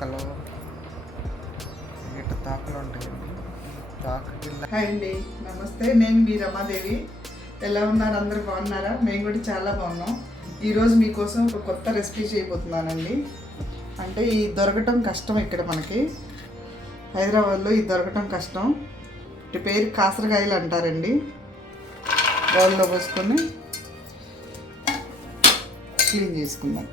తోకలు ఉంటాయండి తోక కింద హాయ్ అండి నమస్తే. నేను మీ రమాదేవి. ఎలా ఉన్నారు? అందరు బాగున్నారా? మేము కూడా చాలా బాగున్నాం. ఈరోజు మీకోసం ఒక కొత్త రెసిపీ చేయబోతున్నానండి. అంటే ఈ దొరకటం కష్టం ఇక్కడ మనకి. హైదరాబాద్లో ఈ దొరకటం కష్టం. ఇటు పేరు కాసరకాయలు అంటారండి. బౌల్లో పోసుకొని క్లీన్ చేసుకుందాం.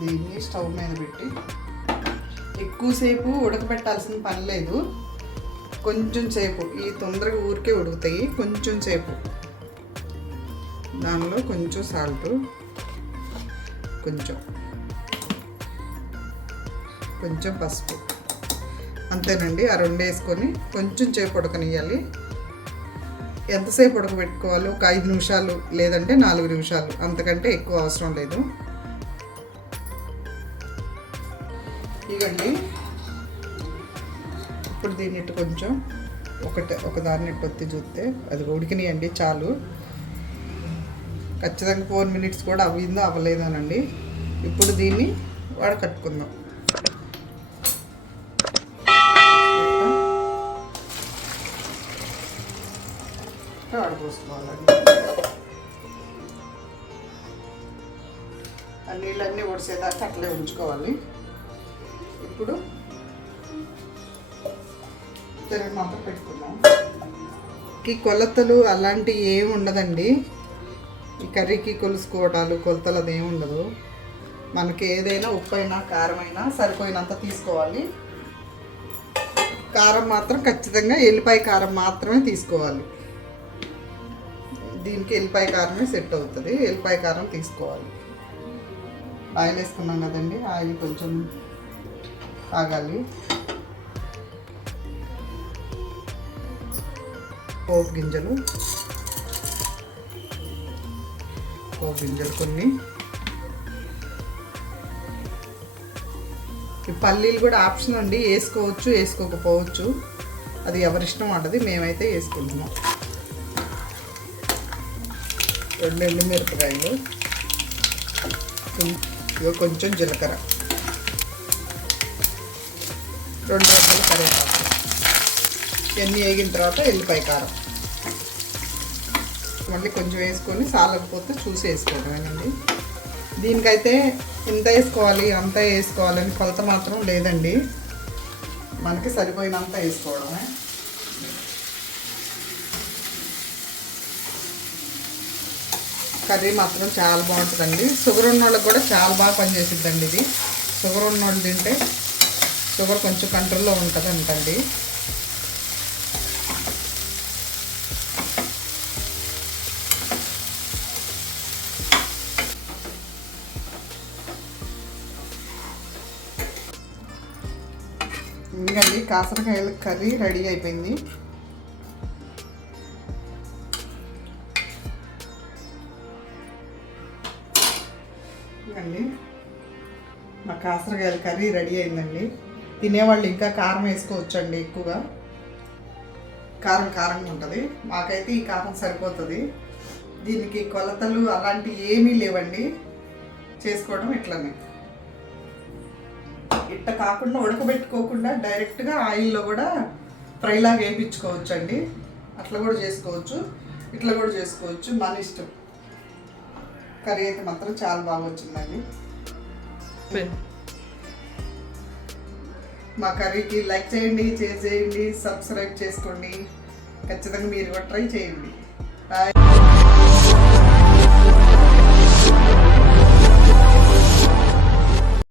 దీన్ని స్టవ్ మీద పెట్టి ఎక్కువసేపు ఉడకబెట్టాల్సిన పని లేదు. కొంచెం సేపు ఈ తొందరగా ఊరికే ఉడుకుతాయి. కొంచెం సేపు. దానిలో కొంచెం సాల్ట్ కొంచెం కొంచెం పసుపు. అంతేనండి ఆ రెండు వేసుకొని కొంచెం సేపు ఉడకనియాలి ఎంతసేపు ఉడకబెట్టుకోవాలి? ఒక ఐదు నిమిషాలు లేదంటే నాలుగు నిమిషాలు. అంతకంటే ఎక్కువ అవసరం లేదు. ఇవ్వండి ఇప్పుడు దీన్ని కొంచెం ఒకటి ఒక దాన్ని ఒత్తి చూస్తే అది ఉడికినాయండి చాలు. ఖచ్చితంగా ఫోర్ మినిట్స్ కూడా అవ్విందో అవ్వలేదోనండి. ఇప్పుడు దీన్ని వడకట్టుకుందాం. వడపోసుకోవాలండి ఆ నీళ్ళన్నీ ఒడిసేదాకా అట్లే ఉంచుకోవాలి. ఇప్పుడు తిరగమాత పెట్టుకున్నాం ఈ కొలతలు అలాంటివి ఏమి ఉండదండి. ఈ కర్రీకి కొలుసుకోవటాలు కొలతలు అదేమి ఉండదు. మనకి ఏదైనా ఉప్పు అయినా కారం అయినా సరిపోయినంత తీసుకోవాలి. కారం మాత్రం ఖచ్చితంగా ఎల్లిపాయ కారం మాత్రమే తీసుకోవాలి. దీనికి ఎల్లిపాయ కారమే సెట్ అవుతుంది. ఎల్లిపాయ కారం తీసుకోవాలి. ఆయిల్ వేసుకున్నాం కదండి ఆయిల్ కొంచెం ఆగాలి. పోపు గింజలు. పోపు గింజలు కొన్ని. ఈ పల్లీలు కూడా ఆప్షన్ అండి. వేసుకోవచ్చు వేసుకోకపోవచ్చు. అది ఎవరిష్టం ఉంటుంది మేమైతే వేసుకుంటున్నాం. రెండు మిరపకాయలు ఇగో కొంచెం జీలకర్ర. రెండు రెబ్బలు కరివేపాకు. ఇవన్నీ వేగిన తర్వాత ఎల్లిపాయ కారం. మళ్ళీ కొంచెం వేసుకొని సాలకపోతే చూసి వేసుకోవడమేనండి దీనికైతే ఇంత వేసుకోవాలి అంత వేసుకోవాలని కొలత మాత్రం లేదండి. మనకి సరిపోయినంత వేసుకోవడమే. కర్రీ మాత్రం చాలా బాగుంటుందండి. షుగర్ ఉన్న వాళ్ళకి కూడా చాలా బాగా పనిచేసిద్దండి ఇది. షుగర్ ఉన్న వాళ్ళు తింటే షుగర్ కొంచెం కంట్రోల్లో ఉంటుంది అంటండి ఇంకండి కాసరకాయల కర్రీ రెడీ అయిపోయింది. అండి మా కాసరకాయల కర్రీ రెడీ అయిందండి. తినేవాళ్ళు ఇంకా కారం వేసుకోవచ్చండి ఎక్కువగా. కారం కారంగా ఉంటుంది. మాకైతే ఈ కారం సరిపోతుంది. దీనికి కొలతలు అలాంటివి ఏమీ లేవండి. చేసుకోవడం ఇట్లనే ఇట్ట కాకుండా ఉడకబెట్టుకోకుండా డైరెక్ట్గా ఆయిల్లో కూడా ఫ్రైలాగా వేయించుకోవచ్చు అండి అట్లా కూడా చేసుకోవచ్చు. ఇట్లా కూడా చేసుకోవచ్చు. మన ఇష్టం. కర్రీ అయితే మాత్రం చాలా బాగా వచ్చిందండి. మా కర్రీకి లైక్ చేయండి చేసేయండి సబ్స్క్రైబ్ చేసుకోండి. ఖచ్చితంగా మీరు కూడా ట్రై చేయండి. బాయ్